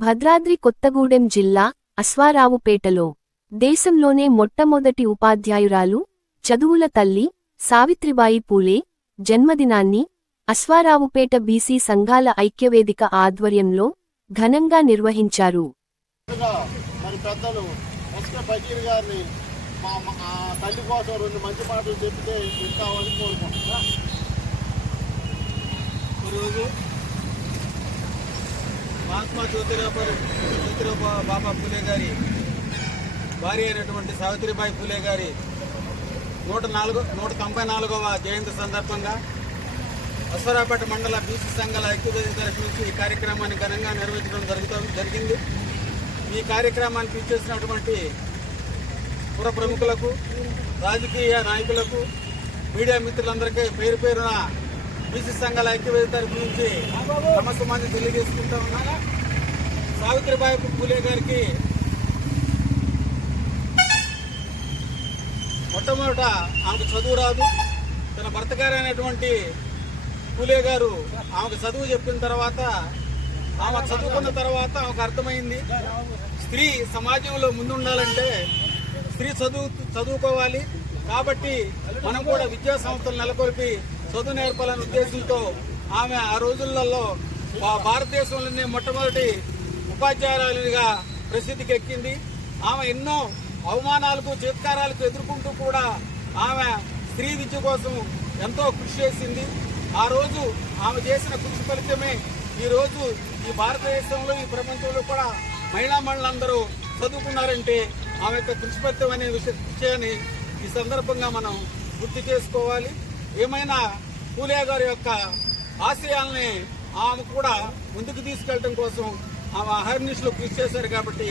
భద్రాద్రి కొత్తగూడెం జిల్లా అశ్వారావుపేటలో దేశంలోనే మొట్టమొదటి ఉపాధ్యాయురాలు చదువుల తల్లి సావిత్రిబాయి పూలే జన్మదినాన్ని అశ్వారావుపేట బీసీ సంఘాల ఐక్యవేదిక ఆధ్వర్యంలో ఘనంగా నిర్వహించారు. మరి పెద్దలు గారిని మా తల్లి కోసం రెండు మంచి మాటలు చెప్తే కోరుకుంటున్నా. ఈరోజు మహాత్మా జ్యోతిరావు జ్యోతిరావు బాబా పూలే గారి భార్య అయినటువంటి సావిత్రిబాయి పూలే గారి నూట నాలుగు నూట తొంభై నాలుగవ జయంతి సందర్భంగా అశ్వరాపేట మండల బీసీ సంఘాల ఐక్యవేది తరఫు నుంచి ఈ కార్యక్రమాన్ని ఘనంగా నిర్వహించడం జరుగుతూ జరిగింది. ఈ కార్యక్రమానికి ఇచ్చేసినటువంటి పుర ప్రముఖులకు రాజకీయ నాయకులకు మీడియా మిత్రులందరికీ పేరు పేరున బీసీ సంఘాల ఐక్యవేది తరఫు నుంచి నమస్కారాన్ని తెలియజేసుకుంటా ఉన్నాను. సావిత్రిబాయి పూలే గారికి మొట్టమొదట ఆమెకు చదువు రాదు. తన భర్త గారైనటువంటి పూలే గారు ఆమెకు చదువు చెప్పిన తర్వాత ఆమె చదువుకున్న తర్వాత ఆమెకు అర్థమైంది. స్త్రీ సమాజంలో ముందుండాలంటే స్త్రీ చదువు చదువుకోవాలి. కాబట్టి మనం కూడా విద్యా సంస్థలు నెలకొల్పి చదువు నేర్పాలనే ఉద్దేశంతో ఆమె ఆ రోజులలో భారతదేశంలోనే మొట్టమొదటి ఉపాధ్యాయురాలుగా ప్రసిద్ధికి ఎక్కింది ఆమె ఎన్నో అవమానాలకు చిత్కారాలకు ఎదుర్కొంటూ కూడా ఆమె స్త్రీ విద్య కోసం ఎంతో కృషి చేసింది. ఆ రోజు ఆమె చేసిన కృషి ఫలితమే ఈ ఈ భారతదేశంలో ఈ ప్రపంచంలో కూడా మహిళా మహిళలందరూ చదువుకున్నారంటే ఆమె యొక్క కృషి ఫలితం అనే విషయాన్ని ఈ సందర్భంగా మనం గుర్తు చేసుకోవాలి. ఏమైనా పూలే గారి యొక్క ఆశయాల్ని ఆమె కూడా ముందుకు తీసుకెళ్ళడం కోసం ఆమె అహర్నిశలు కృషి చేశారు కాబట్టి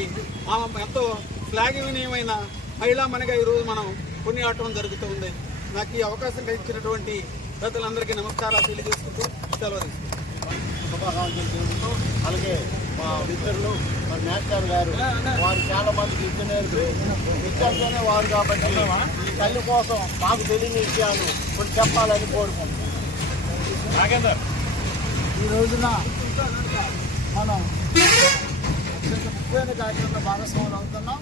ఆమె ఎంతో శ్లాఘనీయమైన మహిళా మనగా ఈరోజు మనం కొనియాడటం జరుగుతుంది. నాకు ఈ అవకాశం ఇచ్చినటువంటి పెద్దలందరికీ నమస్కారాలు తెలియజేసుకుంటూ సెలవు తీసుకుంటాను శుభాకాంక్షలు తెలుపుతూ అలాగే మా మిత్రులు మా మేస్టర్ గారు వారు చాలా మందికి నేర్పి విద్యతోనే వారు కాబట్టి ఈ తల్లి కోసం మాకు తెలియని విషయాలు కొన్ని చెప్పాలని కోరుకుంటున్నాం. ఈ రోజున మనం అత్యంత ముఖ్యమైన కార్యక్రమంలో భాగస్వాములు అవుతున్నాం.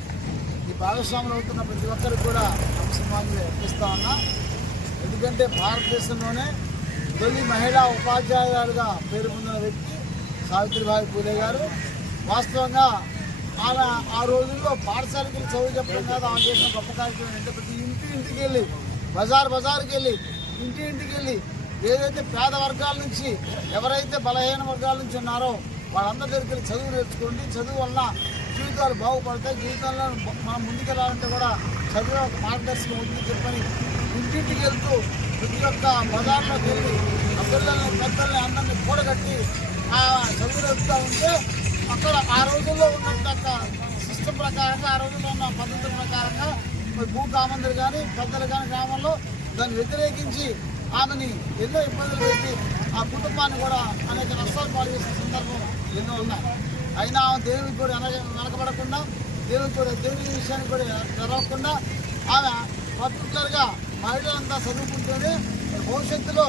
ఈ భాగస్వాములు అవుతున్న ప్రతి ఒక్కరికి కూడా అంశమాన్ని అర్పిస్తా ఉన్నా. ఎందుకంటే భారతదేశంలోనే తొలి మహిళా ఉపాధ్యాయురాలుగా పేరు పొందిన వ్యక్తి సావిత్రిబాయి పూలే గారు. వాస్తవంగా ఆమె ఆ రోజుల్లో పాఠశాలకి వెళ్ళి చదువు చెప్పడం కాదు ఆమె చేసిన గొప్ప కార్యక్రమం అంటే ప్రతి ఇంటి ఇంటికి వెళ్ళి బజార్ బజార్కి వెళ్ళి ఇంటి ఇంటికి వెళ్ళి ఏదైతే పేద వర్గాల నుంచి ఎవరైతే బలహీన వర్గాల నుంచి ఉన్నారో వాళ్ళందరి దగ్గరికి చదువు నేర్చుకోండి. చదువు వల్ల జీవితాలు బాగుపడతాయి. జీవితంలో మనం ముందుకెళ్ళాలంటే కూడా చదువు ఒక మార్గదర్శకం ఉంది చెప్పని ఇంటింటికి వెళ్తూ ప్రతి ఒక్క బజార్లోకి వెళ్ళి ఆ పిల్లల్ని పెద్దల్ని అందరినీ కూడగట్టి ఆ చదువు నేర్పుతూ ఉంటే అక్కడ ఆ రోజుల్లో ఉన్నంత సిస్టమ్ ప్రకారంగా ఆ రోజుల్లో ఉన్న పద్ధతుల ప్రకారంగా మరి భూ కామందరు కానీ పెద్దలు కానీ గ్రామంలో దాన్ని వ్యతిరేకించి ఆమెని ఎన్నో ఇబ్బందులు పెట్టి ఆ కుటుంబాన్ని కూడా అనేక నష్టాలు పాలు చేసిన సందర్భం ఎన్నో ఉన్నాయి. అయినా ఆమె దేవునికి కూడా వెనక వెనకబడకుండా దేవునికి కూడా దేవుని విషయాన్ని కూడా జరగకుండా ఆమె పర్టికులర్గా మహిళలంతా చదువుకుంటేనే భవిష్యత్తులో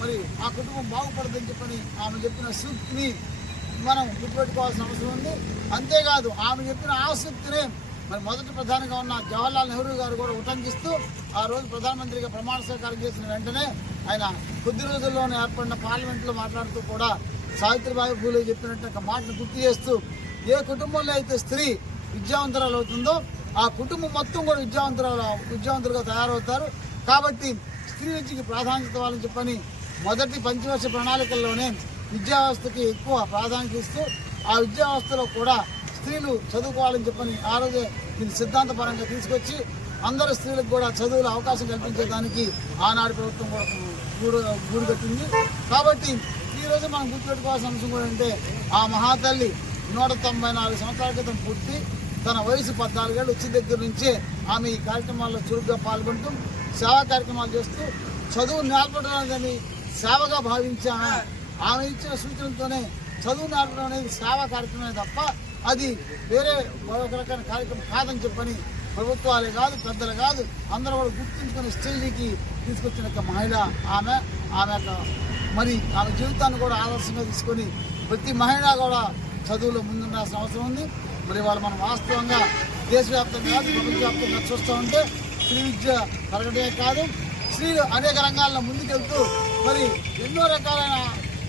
మరి ఆ కుటుంబం బాగుపడదని చెప్పని ఆమె చెప్పిన సూక్తిని మనం గుర్తుపెట్టుకోవాల్సిన అవసరం ఉంది. అంతేకాదు ఆమె చెప్పిన ఆసక్తినే మరి మొదటి ప్రధానిగా ఉన్న జవహర్లాల్ నెహ్రూ గారు కూడా ఉటంకిస్తూ ఆ రోజు ప్రధానమంత్రిగా ప్రమాణ స్వీకారం చేసిన వెంటనే ఆయన కొద్ది రోజుల్లోనే ఏర్పడిన పార్లమెంట్లో మాట్లాడుతూ కూడా సావిత్రిబాయి పూలే చెప్పినట్టు ఒక మాటను గుర్తు చేస్తూ ఏ కుటుంబంలో అయితే స్త్రీ విద్యావంతురాలు అవుతుందో ఆ కుటుంబం మొత్తం కూడా విద్యావంతురాలు విద్యావంతులుగా తయారవుతారు. కాబట్టి స్త్రీ విద్యకి ప్రాధాన్యత ఇవ్వాలని చెప్పని మొదటి పంచవర్ష ప్రణాళికల్లోనే విద్యా వ్యవస్థకి ఎక్కువ ప్రాధాన్యత ఇస్తూ ఆ విద్యా వ్యవస్థలో కూడా స్త్రీలు చదువుకోవాలని చెప్పని ఆ రోజే దీన్ని సిద్ధాంతపరంగా తీసుకొచ్చి అందరు స్త్రీలకు కూడా చదువుల అవకాశం కల్పించేదానికి ఆనాడు ప్రభుత్వం కూడా గూడు గూడు కట్టింది. కాబట్టి ఈరోజు రోజు మనం గుర్తుపెట్టుకోవాల్సిన అంశం కూడా అంటే ఆ మహాతల్లి నూట తొంభై నాలుగు సంవత్సరాల క్రితం పుట్టి తన వయసు పద్నాలుగేళ్ళు వచ్చిన దగ్గర నుంచే ఆమె ఈ కార్యక్రమాల్లో చురుగ్గా పాల్గొంటూ సేవా కార్యక్రమాలు చేస్తూ చదువు నేర్పడానికి సేవగా భావించి ఆమె ఇచ్చిన సూచనలతోనే చదువు నేర్పడం అనేది సేవా కార్యక్రమమే తప్ప అది వేరే మరొక రకమైన కార్యక్రమం కాదని చెప్పని ప్రభుత్వాలే కాదు పెద్దలు కాదు అందరూ కూడా గుర్తుంచుకునే స్టేజీకి తీసుకొచ్చిన ఒక మహిళ ఆమె. ఆమె యొక్క మరి ఆమె జీవితాన్ని కూడా ఆదర్శంగా తీసుకొని ప్రతి మహిళ కూడా చదువులో ముందుండాల్సిన అవసరం ఉంది. మరి వాళ్ళు మనం వాస్తవంగా దేశవ్యాప్తంగా ప్రపంచవ్యాప్తంగా చూస్తూ ఉంటే స్త్రీ విద్య పెరగడమే కాదు స్త్రీలు అనేక రంగాల్లో ముందుకెళ్తూ మరి ఎన్నో రకాలైన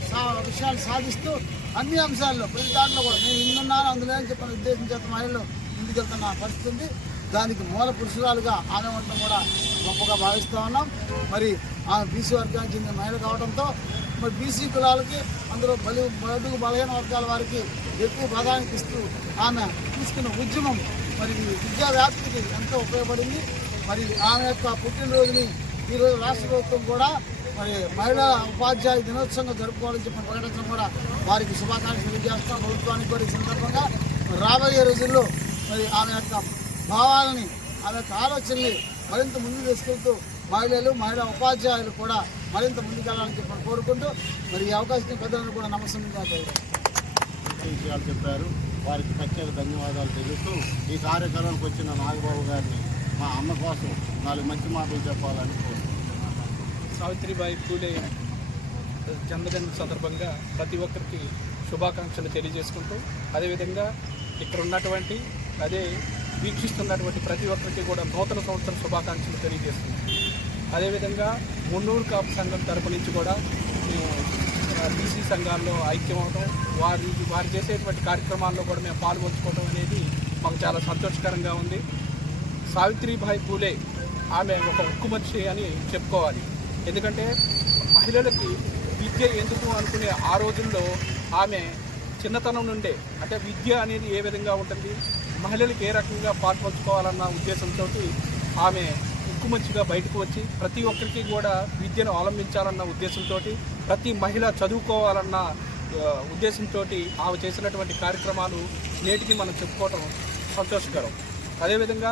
సా- విషయాలు సాధిస్తూ అన్ని అంశాల్లో ప్రతి దాంట్లో కూడా నేను ఇన్నున్నాను అందులో చెప్పిన ఉద్దేశం చేత మహిళలు ముందుకెళ్తున్న పరిస్థితి ఉంది. దానికి మూల పురుషురాలుగా ఆమె ఉండటం కూడా గొప్పగా భావిస్తూ ఉన్నాం. మరి ఆమె బీసీ వర్గానికి చెందిన మహిళ కావడంతో మరి బీసీ కులాలకి అందులో బలి బడుగు బలహీన వర్గాల వారికి ఎక్కువ ప్రాధాన్యత ఇస్తూ ఆమె తీసుకున్న ఉద్యమం మరి విద్యా వ్యాప్తికి ఎంతో ఉపయోగపడింది. మరి ఆమె యొక్క పుట్టినరోజుని ఈరోజు రాష్ట్ర ప్రభుత్వం కూడా మరి మహిళా ఉపాధ్యాయ దినోత్సవంగా జరుపుకోవాలని చెప్పి ప్రకటించడం కూడా వారికి శుభాకాంక్షలు తెలియజేస్తాం ప్రభుత్వానికి కూడా ఈ సందర్భంగా రాబోయే రోజుల్లో మరి ఆమె యొక్క భావాలని ఆమె యొక్క ఆలోచనని మరింత ముందుకు తీసుకెళ్తూ మహిళలు మహిళా ఉపాధ్యాయులు కూడా మరింత ముందుకెళ్ళాలని చెప్పి కోరుకుంటూ మరి ఈ అవకాశం పెద్దలను కూడా నమస్కారంగా విషయాలు చెప్పారు. వారికి ప్రత్యేక ధన్యవాదాలు తెలుస్తూ ఈ కార్యక్రమానికి వచ్చిన నాగబాబు గారిని మా అమ్మ కోసం నాలుగు మంచి మాటలు చెప్పాలని కోరుకుంటున్నాను. సావిత్రిబాయి పూలే జన్మదిన సందర్భంగా ప్రతి ఒక్కరికి శుభాకాంక్షలు తెలియజేసుకుంటూ అదేవిధంగా ఇక్కడ ఉన్నటువంటి అదే వీక్షిస్తున్నటువంటి ప్రతి ఒక్కరికి కూడా నూతన సంవత్సరం శుభాకాంక్షలు తెలియజేస్తున్నాం. అదేవిధంగా మున్నూరు కాపు సంఘం తరపు నుంచి కూడా మేము బీసీ సంఘాల్లో ఐక్యమవడం వారి వారు చేసేటువంటి కార్యక్రమాల్లో కూడా మేము పాల్గొంచుకోవడం అనేది మాకు చాలా సంతోషకరంగా ఉంది. సావిత్రిబాయి పూలే ఆమె ఒక ఉక్కు మనిషి అని చెప్పుకోవాలి. ఎందుకంటే మహిళలకి విద్య ఎందుకు అనుకునే ఆ రోజుల్లో ఆమె చిన్నతనం నుండే అంటే విద్య అనేది ఏ విధంగా ఉంటుంది? మహిళలకు ఏ రకంగా పాల్పంచుకోవాలన్న ఉద్దేశంతో ఆమె ఉక్కు మంచిగా బయటకు వచ్చి ప్రతి ఒక్కరికి కూడా విద్యను అవలంబించాలన్న ఉద్దేశంతో ప్రతి మహిళ చదువుకోవాలన్న ఉద్దేశంతో ఆమె చేసినటువంటి కార్యక్రమాలు నేటికి మనం చెప్పుకోవటం సంతోషకరం. అదేవిధంగా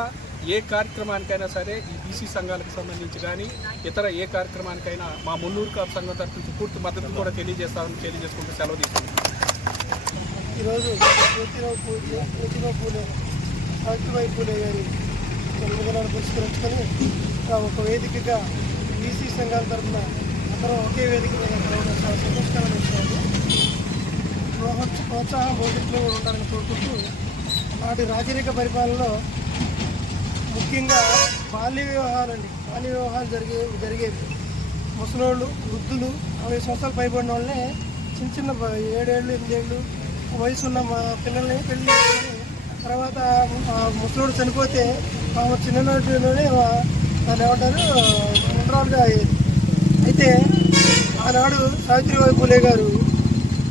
ఏ కార్యక్రమానికైనా సరే ఈ బీసీ సంఘాలకు సంబంధించి కానీ ఇతర ఏ కార్యక్రమానికైనా మా మున్నూరు కాపు సంఘం తరఫు పూర్తి మద్దతు కూడా తెలియజేస్తామని తెలియజేసుకుంటూ సెలవు తీసుకుంటున్నాం. ఈరోజు జ్యోతిరావు పూలే జ్యోతిరావు పూలే సావిత్రిబాయి పూలే గారి జన్మదినాన్ని పురస్కరించుకొని ఒక వేదికగా బీసీ సంఘాల తరఫున అందరం ఒకే వేదిక మీద కలవడం చాలా సంతోషకరమైన విషయాలు ప్రోత్సాహం భవిష్యత్తులో కూడా ఉండాలని కోరుకుంటూ నాటి రాజరిక పరిపాలనలో ముఖ్యంగా బాల్య వివాహాలండి బాల్య వివాహాలు జరిగే జరిగేవి. ముసలోళ్ళు వృద్ధులు అరవై సంవత్సరాలు పైబడిన వాళ్ళనే చిన్న చిన్న ఏడేళ్ళు ఎనిమిదేళ్ళు వయసు ఉన్న మా పిల్లల్ని పెళ్ళి తర్వాత ముసలోడు చనిపోతే మా చిన్ననాటిలోనే వా- దాన్ని ఏమంటారు ఉండరాలుగా అయ్యేది. అయితే ఆనాడు సావిత్రిబాయి పూలే గారు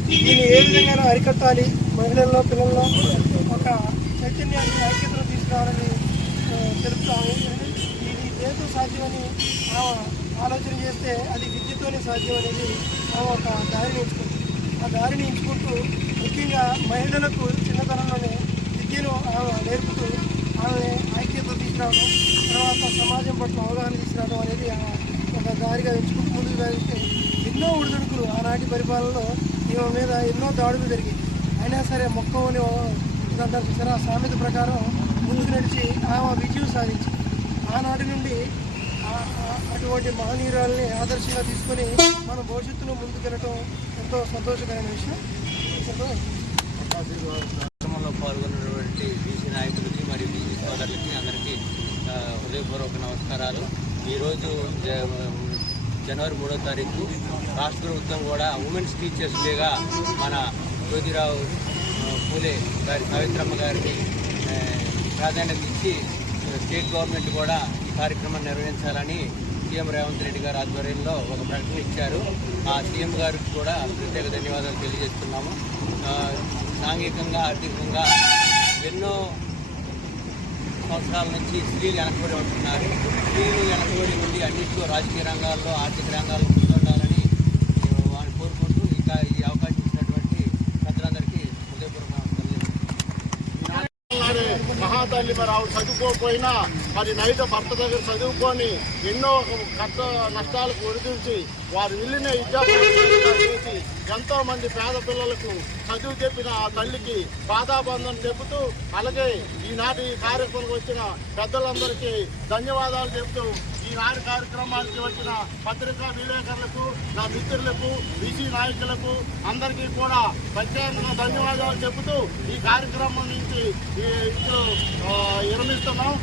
దీన్ని ఏ విధంగా అరికట్టాలి మహిళల్లో పిల్లల్లో ఒక చైతన్యాన్ని ఐక్యతను తీసుకురావాలని తెలుపుతాము. ఇది దేంతో సాధ్యమని ఆలోచన చేస్తే అది విద్యతోనే సాధ్యం అనేది ఆమె ఒక దారి నేర్చుకుంటాం ఆ దారిని ఎంచుకుంటూ ముఖ్యంగా మహిళలకు చిన్నతనంలోనే విద్యను ఆమె నేర్పుతూ ఆమె ఐక్యత తీసుకురావడం తర్వాత సమాజం పట్ల అవగాహన తీసుకురావడం అనేది ఆమె ఒక దారిగా ఎంచుకుంటూ ముందుకు వెళ్తే ఎన్నో ఒడిదుడుకులు ఆనాటి పరిపాలనలో ఈమె మీద ఎన్నో దాడులు జరిగాయి. అయినా సరే మొక్కవని ఇదంటారు చూసారు? ఆ సామెత ప్రకారం ముందుకు నడిచి ఆమె విజయం సాధించి ఆనాటి నుండి అటువంటి మహనీయురాల్ని ఆదర్శంగా తీసుకొని మన భవిష్యత్తులో ముందుకెళ్ళటం ఎంతో సంతోషకరమైన విషయం. కార్యక్రమంలో పాల్గొన్నటువంటి బీసీ నాయకులకి మరియు బీసీ సోదరులకి అందరికీ హృదయపూర్వక నమస్కారాలు. ఈరోజు జ- జనవరి మూడో తారీఖు రాష్ట్ర ప్రభుత్వం కూడా ఉమెన్స్ టీచర్స్ డేగా మన జ్యోతిరావు పూలే గారి సావిత్రమ్మ గారికి ప్రాధాన్యత ఇచ్చి స్టేట్ గవర్నమెంట్ కూడా ఈ కార్యక్రమం నిర్వహించాలని సీఎం రేవంత్ రెడ్డి గారి ఆధ్వర్యంలో ఒక ప్రకటన ఇచ్చారు. ఆ సీఎం గారికి కూడా ప్రత్యేక ధన్యవాదాలు తెలియజేస్తున్నాము. సాంఘికంగా ఆర్థికంగా ఎన్నో సంవత్సరాల నుంచి స్త్రీలు వెనకబడి ఉంటున్నారు. స్త్రీలు వెనకబడి ఉండి అన్నింటిలో రాజకీయ రంగాల్లో ఆర్థిక రంగాల్లో ముందుండాలని ఆ, వారిని కోరుకుంటూ ఇక ఈ అవకాశం ఇచ్చినటువంటి పెద్దలందరికీ హృదయపూర్వక నమస్కారాలు నాడే మహాత తల్లి మరి ఆవిడ చదువుకోకపోయినా మరి నైట్ భర్త దగ్గర చదువుకొని ఎన్నో కష్ట నష్టాలకు ఒడిదించి వారు వెళ్ళిన విద్యా చేసి ఎంతో మంది పేద పిల్లలకు చదువు చెప్పిన ఆ తల్లికి బాధాబంధం చెబుతూ అలాగే ఈనాటి ఈ కార్యక్రమం వచ్చిన పెద్దలందరికీ ధన్యవాదాలు చెబుతూ ఈనాటి కార్యక్రమానికి వచ్చిన పత్రికా విలేకరులకు నా మిత్రులకు బీసీ నాయకులకు అందరికీ కూడా ప్రత్యేకంగా ధన్యవాదాలు చెబుతూ ఈ కార్యక్రమం నుంచి ఈ ఇప్పుడు విరమిస్తున్నాం